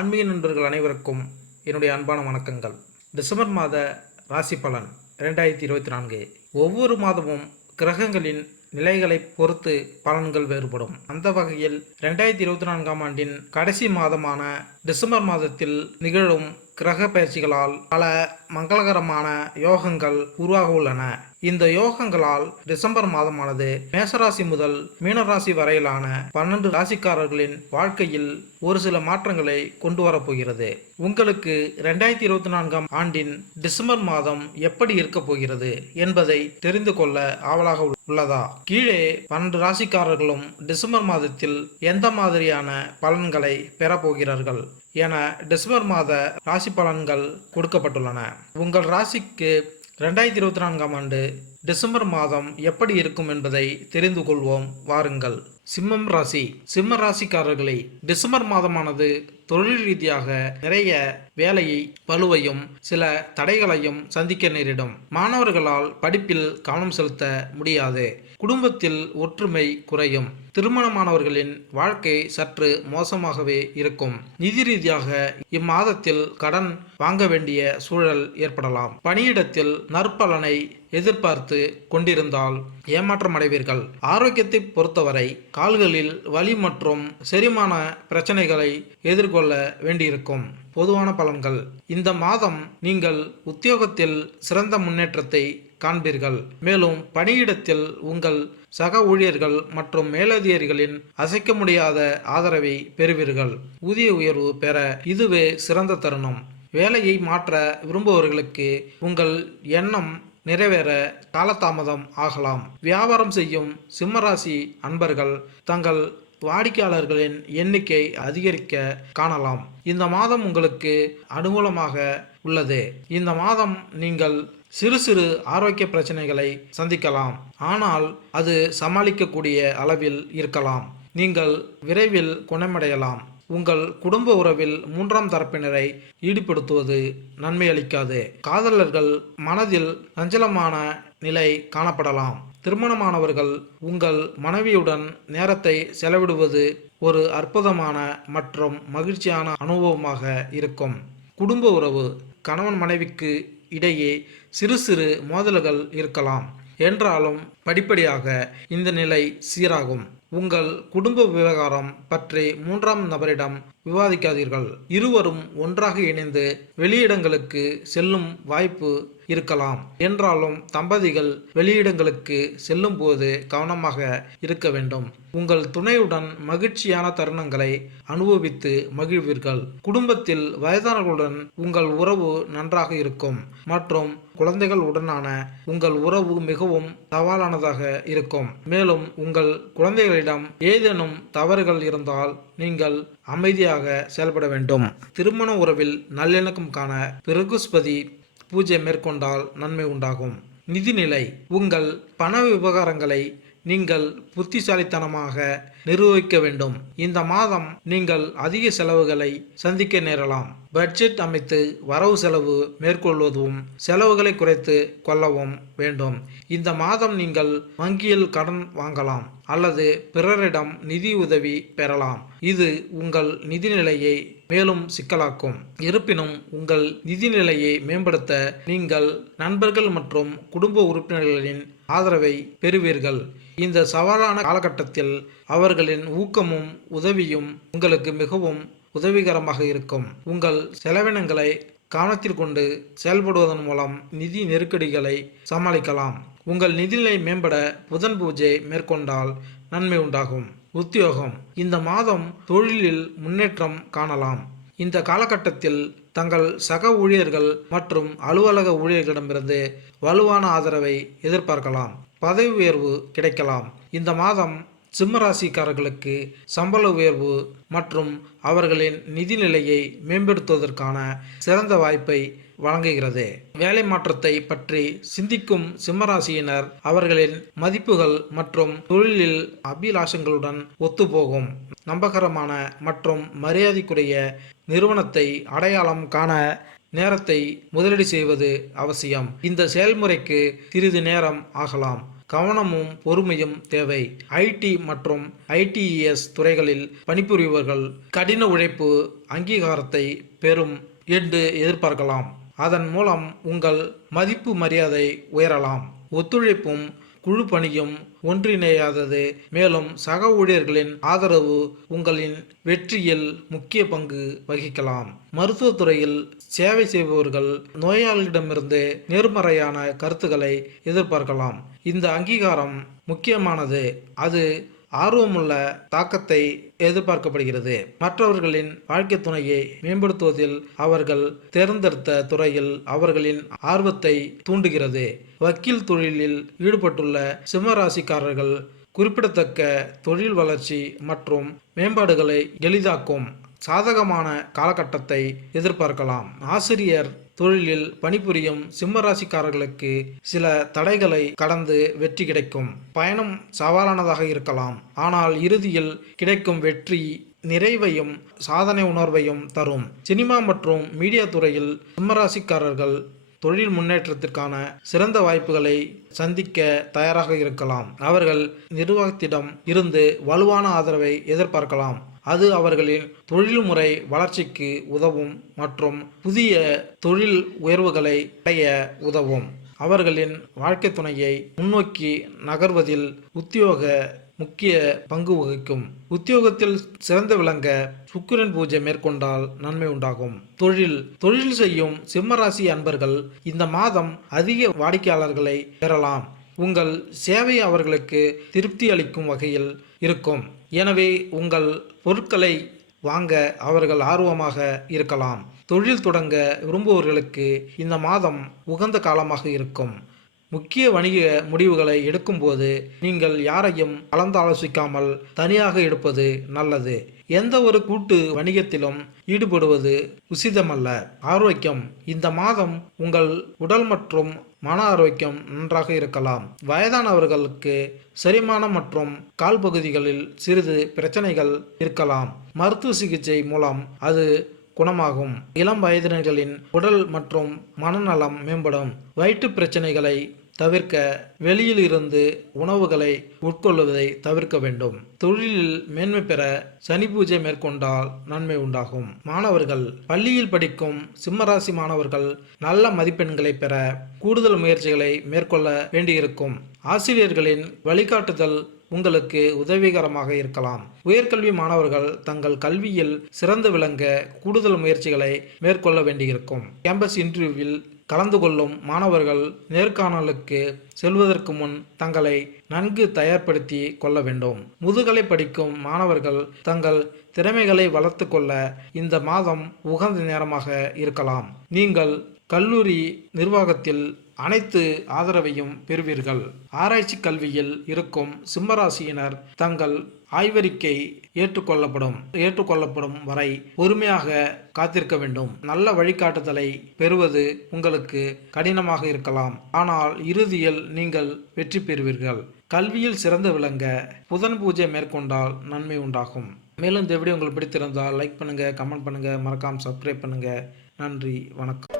ஆன்மீக நண்பர்கள் அனைவருக்கும் என்னுடைய அன்பான வணக்கங்கள். டிசம்பர் மாத ராசி பலன் 2024. ஒவ்வொரு மாதமும் கிரகங்களின் நிலைகளை பொறுத்து பலன்கள் வேறுபடும். அந்த வகையில் 2024ஆம் ஆண்டின் கடைசி மாதமான டிசம்பர் மாதத்தில் நிகழும் கிரக பயிற்சிகளால் பல மங்களகரமான யோகங்கள் உருவாக உள்ளன. இந்த யோகங்களால் டிசம்பர் மாதமானது மேசராசி முதல் மீனராசி வரையிலான 12 ராசிக்காரர்களின் வாழ்க்கையில் ஒரு சில மாற்றங்களை கொண்டு வரப்போகிறது. உங்களுக்கு 2024ஆம் ஆண்டின் டிசம்பர் மாதம் எப்படி இருக்க போகிறது என்பதை தெரிந்து கொள்ள ஆவலாக உள்ளதா? கீழே 12 ராசிக்காரர்களும் டிசம்பர் மாதத்தில் எந்த மாதிரியான பலன்களை பெறப்போகிறார்கள் என டிசம்பர் மாத ராசி பலன்கள் கொடுக்கப்பட்டுள்ளன. உங்கள் ராசிக்கு 2024ஆம் ஆண்டு டிசம்பர் மாதம் எப்படி இருக்கும் என்பதை தெரிந்து கொள்வோம் வாருங்கள். சிம்மம் ராசி. சிம்ம ராசிக்காரர்களை டிசம்பர் மாதமானது தொழில் ரீதியாக நிறைய வேலையை பளுவையும் சில தடைகளையும் சந்திக்க நேரிடும். மாணவர்களால் படிப்பில் கவனம் செலுத்த முடியாது. குடும்பத்தில் ஒற்றுமை குறையும். திருமணமானவர்களின் வாழ்க்கை சற்று மோசமாகவே இருக்கும். நிதி ரீதியாக இம்மாதத்தில் கடன் வாங்க வேண்டிய சூழல் ஏற்படலாம். பணியிடத்தில் நற்பலனை எதிர்பார்த்து கொண்டிருந்தால் ஏமாற்றம் அடைவீர்கள். ஆரோக்கியத்தை பொறுத்தவரை கால்களில் வலி மற்றும் செரிமான பிரச்சனைகளை எதிர்கொள்ள வேண்டியிருக்கும். பொதுவான பலன்கள். இந்த மாதம் நீங்கள் உத்தியோகத்தில் சிறந்த முன்னேற்றத்தை காண்பீர்கள். மேலும் பணியிடத்தில் உங்கள் சக ஊழியர்கள் மற்றும் மேலதிகாரிகளின் அசைக்க முடியாத ஆதரவை பெறுவீர்கள். ஊதிய உயர்வு பெற இதுவே சிறந்த தருணம். வேலையை மாற்ற விரும்புபவர்களுக்கு உங்கள் எண்ணம் நிறைவேற காலதாமதம் ஆகலாம். வியாபாரம் செய்யும் சிம்மராசி அன்பர்கள் தங்கள் வாடிக்கையாளர்களின் எண்ணிக்கை அதிகரிக்க காணலாம். இந்த மாதம் உங்களுக்கு அனுகூலமாக உள்ளது. இந்த மாதம் நீங்கள் சிறு சிறு ஆரோக்கிய பிரச்சனைகளை சந்திக்கலாம். ஆனால் அது சமாளிக்கக்கூடிய அளவில் இருக்கலாம். நீங்கள் விரைவில் குணமடையலாம். உங்கள் குடும்ப உறவில் 3ஆம் தரப்பினரை ஈடுபடுத்துவது நன்மை அளிக்காது. காதலர்கள் மனதில் சஞ்சலமான நிலை காணப்படலாம். திருமணமானவர்கள் உங்கள் மனைவியுடன் நேரத்தை செலவிடுவது ஒரு அற்புதமான மற்றும் மகிழ்ச்சியான அனுபவமாக இருக்கும். குடும்ப உறவு. கணவன் மனைவிக்கு இடையே சிறு சிறு மோதல்கள் இருக்கலாம். என்றாலும் படிப்படியாக இந்த நிலை சீராகும். உங்கள் குடும்ப விவகாரம் பற்றி 3ஆம் நபரிடம் விவாதிக்காதீர்கள். இருவரும் ஒன்றாக இணைந்து வெளியிடங்களுக்கு செல்லும் வாய்ப்பு இருக்கலாம். என்றாலும் தம்பதிகள் வெளியிடங்களுக்கு செல்லும் போது கவனமாக இருக்க வேண்டும். உங்கள் துணையுடன் மகிழ்ச்சியான தருணங்களை அனுபவித்து மகிழ்வீர்கள். குடும்பத்தில் வயதானவர்களுடன் உங்கள் உறவு நன்றாக இருக்கும் மற்றும் குழந்தைகள் உடனான உங்கள் உறவு மிகவும் சவாலானதாக இருக்கும். மேலும் உங்கள் குழந்தைகளிடம் ஏதேனும் தவறுகள் இருந்தால் நீங்கள் அமைதியாக செயல்பட வேண்டும். திருமண உறவில் நல்லிணக்கம் காண பிருகுஸ்பதி பூஜை மேற்கொண்டால் நன்மை உண்டாகும். நிதிநிலை. உங்கள் பண விவகாரங்களை நீங்கள் புத்திசாலித்தனமாக நிர்வகிக்க வேண்டும். இந்த மாதம் நீங்கள் அதிக செலவுகளை சந்திக்க நேரலாம். பட்ஜெட் அமைத்து வரவு செலவு மேற்கொள்வதும் செலவுகளை குறைத்து கொள்ளவும் வேண்டும். இந்த மாதம் நீங்கள் வங்கியில் கடன் வாங்கலாம் அல்லது பிறரிடம் நிதி உதவி பெறலாம். இது உங்கள் நிதிநிலையை மேலும் சிக்கலாக்கும். இருப்பினும் உங்கள் நிதிநிலையை மேம்படுத்த நீங்கள் நண்பர்கள் மற்றும் குடும்ப உறுப்பினர்களின் ஆதரவை பெறுவீர்கள். இந்த சவாலான காலகட்டத்தில் அவர்களின் ஊக்கமும் உதவியும் உங்களுக்கு மிகவும் உதவிகரமாக இருக்கும். உங்கள் செலவினங்களை கவனத்தில் கொண்டு செயல்படுவதன் மூலம் நிதி நெருக்கடிகளை சமாளிக்கலாம். உங்கள் நிதிநிலை மேம்பட புதன் பூஜை மேற்கொண்டால் நன்மை உண்டாகும். உத்தியோகம். இந்த மாதம் தொழிலில் முன்னேற்றம் காணலாம். இந்த காலகட்டத்தில் தங்கள் சக ஊழியர்கள் மற்றும் அலுவலக ஊழியர்களிடமிருந்து வலுவான ஆதரவை எதிர்பார்க்கலாம். பதவி உயர்வு கிடைக்கலாம். இந்த மாதம் சிம்மராசிக்காரர்களுக்கு சம்பள உயர்வு மற்றும் அவர்களின் நிதிநிலையை மேம்படுத்துவதற்கான சிறந்த வாய்ப்பை வழங்குகிறது. வேலை மாற்றத்தை பற்றி சிந்திக்கும் சிம்மராசியினர் அவர்களின் மதிப்புகள் மற்றும் தொழிலில் அபிலாஷங்களுடன் ஒத்துப்போகும். நம்பகரமான மற்றும் மரியாதைக்குரிய நிறுவனத்தை அடையாளம் காண நேரத்தை முதலீடு செய்வது அவசியம். இந்த செயல்முறைக்கு சிறிது நேரம் ஆகலாம். கவனமும் பொறுமையும் தேவை. ஐடி மற்றும் ஐடிஇஎஸ் துறைகளில் பணிபுரிபவர்கள் கடின உழைப்பு அங்கீகாரத்தை பெறும் என்று எதிர்பார்க்கலாம். அதன் மூலம் உங்கள் மதிப்பு மரியாதை உயரலாம். ஒத்துழைப்பும் குழு பணியும் ஒன்றிணையாதது. மேலும் சக ஊழியர்களின் ஆதரவு உங்களின் வெற்றியில் முக்கிய பங்கு வகிக்கலாம். மருத்துவத்துறையில் சேவை செய்பவர்கள் நோயாளிகளிடமிருந்து நேர்மறையான கருத்துக்களை எதிர்பார்க்கலாம். இந்த அங்கீகாரம் முக்கியமானது. அது ஆர்வமுள்ள தாக்கத்தை எதிர்பார்க்கப்படுகிறது. மற்றவர்களின் வாழ்க்கை துணையை மேம்படுத்துவதில் அவர்கள் தேர்ந்தெடுத்த துறையில் அவர்களின் ஆர்வத்தை தூண்டுகிறது. வக்கீல் தொழிலில் ஈடுபட்டுள்ள சிம்மராசிக்காரர்கள் குறிப்பிடத்தக்க தொழில் வளர்ச்சி மற்றும் மேம்பாடுகளை எளிதாக்கும் சாதகமான காலகட்டத்தை எதிர்பார்க்கலாம். ஆசிரியர் தொழிலில் பணிபுரியும் சிம்மராசிக்காரர்களுக்கு சில தடைகளை கடந்து வெற்றி கிடைக்கும். பயணம் சவாலானதாக இருக்கலாம், ஆனால் இறுதியில் கிடைக்கும் வெற்றி நிறைவையும் சாதனை உணர்வையும் தரும். சினிமா மற்றும் மீடியா துறையில் சிம்மராசிக்காரர்கள் தொழில் முன்னேற்றத்திற்கான சிறந்த வாய்ப்புகளை சந்திக்க தயாராக இருக்கலாம். அவர்கள் நிர்வாகத்திடம் இருந்து வலுவான ஆதரவை எதிர்பார்க்கலாம். அது அவர்களின் தொழில்முறை வளர்ச்சிக்கு உதவும் மற்றும் புதிய தொழில் உயர்வுகளை அடைய உதவும். அவர்களின் வாழ்க்கை துணையை முன்னோக்கி நகர்வதில் உத்தியோக முக்கிய பங்கு வகிக்கும். உத்தியோகத்தில் சிறந்து விளங்க சுக்கிரன் பூஜை மேற்கொண்டால் நன்மை உண்டாகும். தொழில் செய்யும் சிம்மராசி அன்பர்கள் இந்த மாதம் அதிக வாடிக்கையாளர்களை பெறலாம். உங்கள் சேவை அவர்களுக்கு திருப்தி அளிக்கும் வகையில் இருக்கும். எனவே உங்கள் பொருட்களை வாங்க அவர்கள் ஆர்வமாக இருக்கலாம். தொழில் தொடங்க விரும்புபவர்களுக்கு இந்த மாதம் உகந்த காலமாக இருக்கும். முக்கிய வணிக முடிவுகளை எடுக்கும்போது நீங்கள் யாரையும் கலந்தாலோசிக்காமல் தனியாக எடுப்பது நல்லது. எந்த ஒரு கூட்டு வணிகத்திலும் ஈடுபடுவது உசிதமல்ல. ஆரோக்கியம் இந்த மாதம் உங்கள் உடல் மற்றும் மன ஆரோக்கியம் நன்றாக இருக்கலாம். வயதானவர்களுக்கு செரிமானம் மற்றும் கால் பகுதிகளில் சிறிது பிரச்சனைகள் இருக்கலாம். மருத்துவ சிகிச்சை மூலம் அது குணமாகும். இளம் வயதினர்களின் உடல் மற்றும் மனநலம் மேம்படும். வயிற்று பிரச்சனைகளை தவிர்க்க வெளியில் இருந்து உணவுகளை உட்கொள்வதை தவிர்க்க வேண்டும். தொழிலில் மேன்மை பெற சனி பூஜை மேற்கொண்டால் நன்மை உண்டாகும். மாணவர்கள் பள்ளியில் படிக்கும் சிம்மராசி மாணவர்கள் நல்ல மதிப்பெண்களை பெற கூடுதல் முயற்சிகளை மேற்கொள்ள வேண்டியிருக்கும். ஆசிரியர்களின் வழிகாட்டுதல் உங்களுக்கு உதவிகரமாக இருக்கலாம். உயர்கல்வி மாணவர்கள் தங்கள் கல்வியில் சிறந்து விளங்க கூடுதல் முயற்சிகளை மேற்கொள்ள வேண்டியிருக்கும். கேம்பஸ் இன்டர்வியூவில் கலந்து கொள்ளும் மாணவர்கள் நேர்காணலுக்கு செல்வதற்கு முன் தங்களை நன்கு தயார்படுத்தி கொள்ள வேண்டும். முதுகலை படிக்கும் மாணவர்கள் தங்கள் திறமைகளை வளர்த்து கொள்ள இந்த மாதம் உகந்த நேரமாக இருக்கலாம். நீங்கள் கல்லூரி நிர்வாகத்தில் அனைத்து ஆதரவையும் பெறுவீர்கள். ஆராய்ச்சி கல்வியில் இருக்கும் சிம்மராசியினர் தங்கள் ஆய்வறிக்கை ஏற்றுக்கொள்ளப்படும் வரை பொறுமையாக காத்திருக்க வேண்டும். நல்ல வழிகாட்டுதலை பெறுவது உங்களுக்கு கடினமாக இருக்கலாம், ஆனால் இறுதியில் நீங்கள் வெற்றி பெறுவீர்கள். கல்வியில் சிறந்து விளங்க புதன் பூஜை மேற்கொண்டால் நன்மை உண்டாகும். மேலும் இந்த வீடியோ உங்களுக்கு பிடித்திருந்தால் லைக் பண்ணுங்க, கமெண்ட் பண்ணுங்க, மறக்காம சப்ஸ்கிரைப் பண்ணுங்க. நன்றி, வணக்கம்.